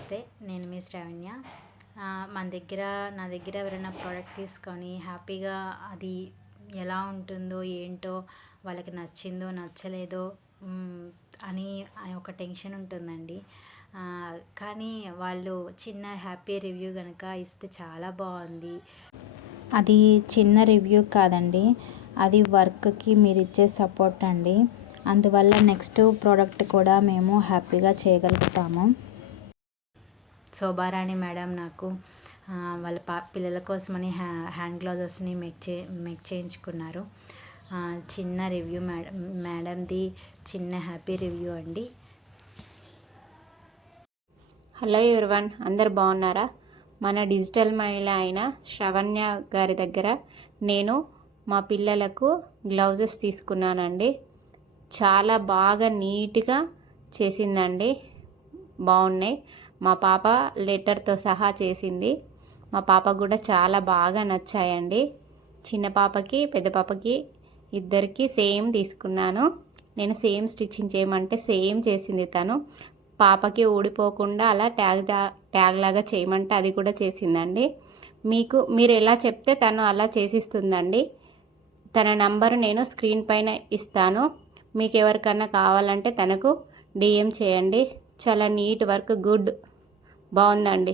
నమస్తే, నేను మీ శ్రావణ్య. నా దగ్గర ఎవరైనా ప్రోడక్ట్ తీసుకొని హ్యాపీగా అది ఎలా ఉంటుందో ఏంటో, వాళ్ళకి నచ్చిందో నచ్చలేదో అని ఒక టెన్షన్ ఉంటుందండి. కానీ వాళ్ళు చిన్న హ్యాపీ రివ్యూ కనుక ఇస్తే చాలా బాగుంది. అది చిన్న రివ్యూ కాదండి, అది వర్క్కి మీరు ఇచ్చే సపోర్ట్ అండి. అందువల్ల నెక్స్ట్ ప్రోడక్ట్ కూడా మేము హ్యాపీగా చేయగలుగుతాము. శోభారాణి మేడం నాకు వాళ్ళ పిల్లల కోసమని హ్యాండ్ గ్లౌజెస్ని మేక్ చేయించుకున్నారు. చిన్న రివ్యూ మేడంది చిన్న హ్యాపీ రివ్యూ అండి. హలో ఎవరివన్, అందరు బాగున్నారా? మన డిజిటల్ మహిళ అయిన శ్రవణ్య గారి దగ్గర నేను మా పిల్లలకు గ్లౌజెస్ తీసుకున్నానండి. చాలా బాగా నీట్గా చేసిందండి, బాగున్నాయి. మా పాప లెటర్తో సహా చేసింది. మా పాపకు కూడా చాలా బాగా నచ్చాయండి. చిన్న పాపకి పెద్ద పాపకి ఇద్దరికి సేమ్ తీసుకున్నాను. నేను సేమ్ స్టిచ్చింగ్ చేయమంటే సేమ్ చేసింది తను. పాపకి ఊడిపోకుండా అలా ట్యాగ్ లాగా చేయమంటే అది కూడా చేసిందండి. మీరు ఎలా చెప్తే తను అలా చేసిస్తుందండి. తన నంబరు నేను స్క్రీన్ పైన ఇస్తాను. మీకు ఎవరికన్నా కావాలంటే తనకు డిఎం చేయండి. చాలా నీట్ వర్క్, గుడ్, బాగుందండి.